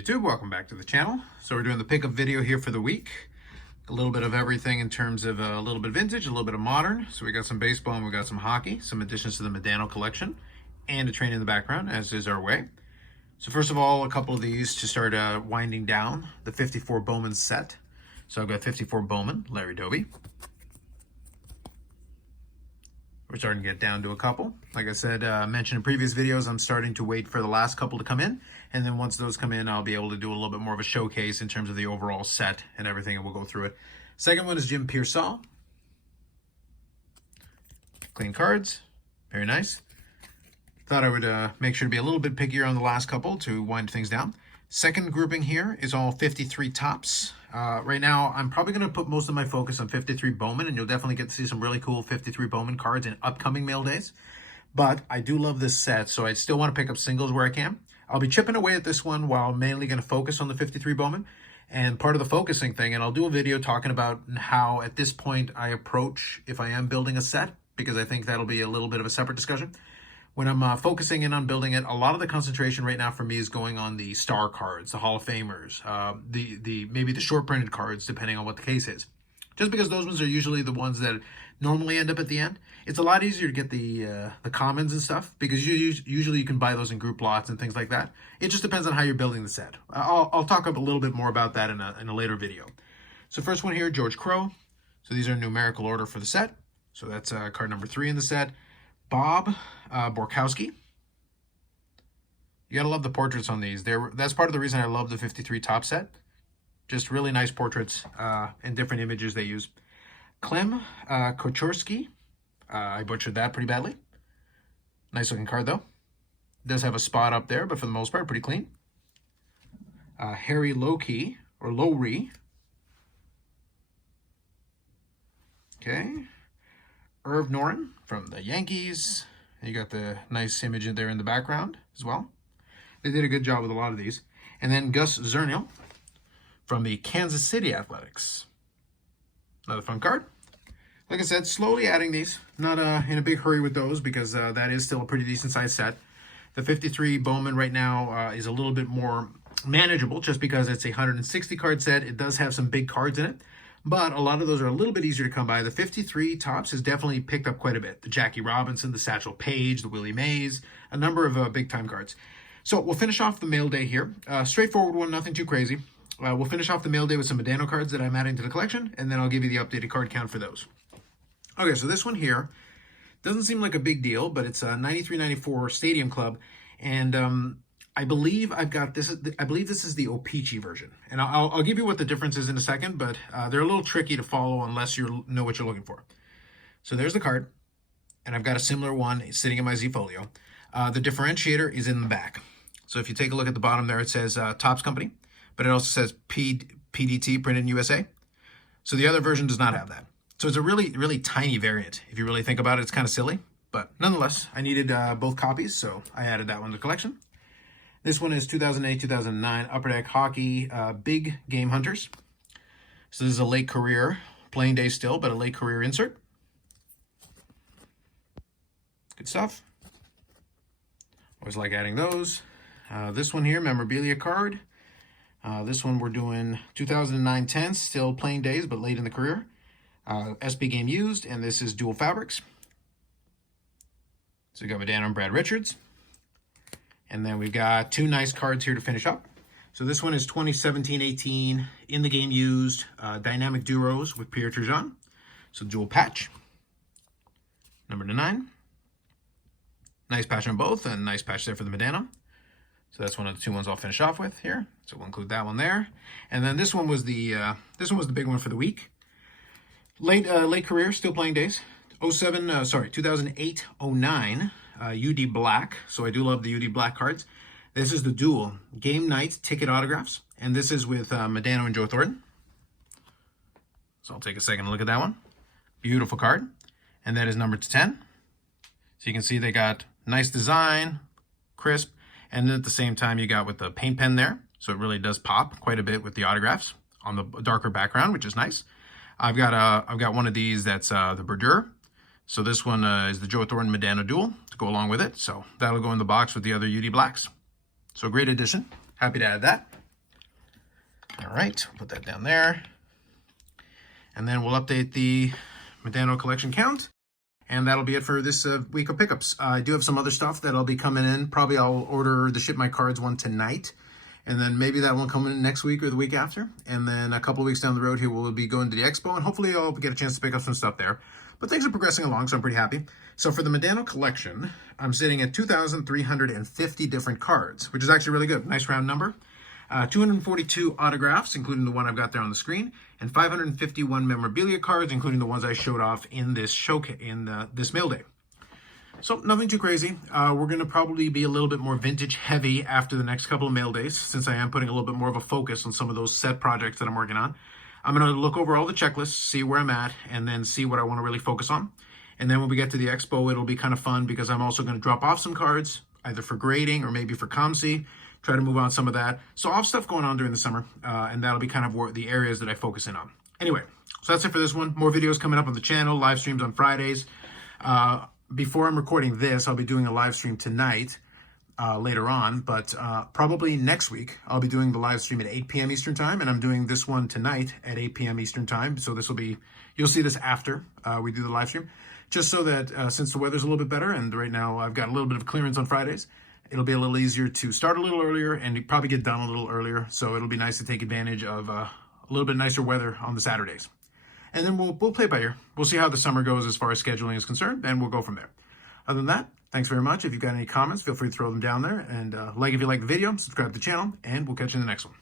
YouTube? Welcome back to the channel. So we're doing the pickup video here for the week. A little bit of everything in terms of a little bit of vintage, a little bit of modern. So we got some baseball and we got some hockey, some additions to the Medano collection, and a train in the background, as is our way. So first of all, a couple of these to start winding down the 54 Bowman set. So I've got 54 Bowman, Larry Doby. We're starting to get down to a couple. Like I said, mentioned in previous videos, I'm starting to wait for the last couple to come in. And then once those come in, I'll be able to do a little bit more of a showcase in terms of the overall set and everything, and we'll go through it. Second one is Jim Pearsall. Clean cards. Very nice. Thought I would make sure to be a little bit pickier on the last couple to wind things down. Second grouping here is all 53 tops. Right now, I'm probably going to put most of my focus on 53 Bowman, and you'll definitely get to see some really cool 53 Bowman cards in upcoming mail days. But I do love this set, so I still want to pick up singles where I can. I'll be chipping away at this one while I'm mainly going to focus on the 53 Bowman. And part of the focusing thing, and I'll do a video talking about how at this point I approach if I am building a set, because I think that'll be a little bit of a separate discussion. When I'm focusing in on building it, a lot of the concentration right now for me is going on the star cards, the Hall of Famers, maybe the short printed cards, depending on what the case is. Just because those ones are usually the ones that normally end up at the end. It's a lot easier to get the commons and stuff, because usually you can buy those in group lots and things like that. It just depends on how you're building the set. I'll talk a little bit more about that in a later video. So first one here, George Crow. So these are in numerical order for the set. So that's card number 3 in the set. Bob Borkowski. You gotta love the portraits on these. That's part of the reason I love the 53 top set. Just really nice portraits and different images they use. Clem Kochorski. I butchered that pretty badly. Nice looking card though. Does have a spot up there, but for the most part, pretty clean. Harry Lowry, or Lowry. Okay. Irv Noren from the Yankees. You got the nice image in there in the background as well. They did a good job with a lot of these. And then Gus Zernial from the Kansas City Athletics. Another fun card. Like I said, slowly adding these. Not in a big hurry with those, because that is still a pretty decent size set. The 53 Bowman right now is a little bit more manageable, just because it's a 160 card set. It does have some big cards in it, but a lot of those are a little bit easier to come by. The 53 tops has definitely picked up quite a bit. The Jackie Robinson, the Satchel Paige, the Willie Mays, a number of big-time cards. So we'll finish off the mail day here. Straightforward one, nothing too crazy. We'll finish off the mail day with some Medano cards that I'm adding to the collection, and then I'll give you the updated card count for those. Okay, so this one here doesn't seem like a big deal, but it's a 93-94 Stadium Club, and I believe I've got this. I believe this is the O-Pee-Chee version, and I'll give you what the difference is in a second, but they're a little tricky to follow unless you know what you're looking for. So there's the card, and I've got a similar one sitting in my Z-Folio. The differentiator is in the back. So if you take a look at the bottom there, it says Topps Company, but it also says PDT, printed in USA. So the other version does not have that. So it's a really, really tiny variant. If you really think about it, it's kind of silly, but nonetheless, I needed both copies, so I added that one to the collection. This one is 2008-2009 Upper Deck Hockey Big Game Hunters. So this is a late career, playing day still, but a late career insert. Good stuff. Always like adding those. This one here, memorabilia card. This one we're doing 2009-10, still playing days, but late in the career. SB Game Used, and this is Dual Fabrics. So we got Medano and Brad Richards. And then we've got 2 nice cards here to finish up. So this one is 2017-18 in the game used Dynamic Duos with Pierre Turgeon. So dual patch. Number 9. Nice patch on both, and nice patch there for the Medano. So that's one of the 2 ones I'll finish off with here. So we'll include that one there. And then this one was the big one for the week. Late career, still playing days. 2008-09 UD Black. So I do love the UD Black cards. This is the dual game night ticket autographs, and this is with Medano and Joe Thornton. So I'll take a second to look at that one. Beautiful card, and that is numbered to 10. So you can see they got nice design, crisp, and then at the same time you got with the paint pen there. So it really does pop quite a bit with the autographs on the darker background, which is nice. I've got one of these that's the Brodeur. So this one is the Joe Thornton Medano Dual to go along with it. So that'll go in the box with the other UD Blacks. So great addition. Happy to add that. All right, we'll put that down there. And then we'll update the Medano collection count. And that'll be it for this week of pickups. I do have some other stuff that'll be coming in. Probably I'll order the Ship My Cards one tonight. And then maybe that one coming in next week or the week after. And then a couple of weeks down the road here, we'll be going to the expo. And hopefully I'll get a chance to pick up some stuff there. But things are progressing along, so I'm pretty happy. So for the Medano collection, I'm sitting at 2,350 different cards, which is actually really good. Nice round number. 242 autographs, including the one I've got there on the screen, and 551 memorabilia cards, including the ones I showed off in this showcase this mail day. So nothing too crazy. We're going to probably be a little bit more vintage heavy after the next couple of mail days, since I am putting a little bit more of a focus on some of those set projects that I'm working on. I'm going to look over all the checklists, see where I'm at, and then see what I want to really focus on. And then when we get to the expo, it'll be kind of fun because I'm also going to drop off some cards, either for grading or maybe for ComC. Try to move on some of that. So I'll have stuff going on during the summer, and that'll be kind of the areas that I focus in on. Anyway, so that's it for this one. More videos coming up on the channel, live streams on Fridays. Before I'm recording this, I'll be doing a live stream tonight later on, but probably next week, I'll be doing the live stream at 8 p.m. Eastern Time, and I'm doing this one tonight at 8 p.m. Eastern Time. So this will be, you'll see this after we do the live stream, just so that since the weather's a little bit better, and right now I've got a little bit of clearance on Fridays, it'll be a little easier to start a little earlier and probably get done a little earlier. So it'll be nice to take advantage of a little bit nicer weather on the Saturdays. And then we'll play it by ear. We'll see how the summer goes as far as scheduling is concerned, and we'll go from there. Other than that, thanks very much. If you've got any comments, feel free to throw them down there. And like if you like the video, subscribe to the channel, and we'll catch you in the next one.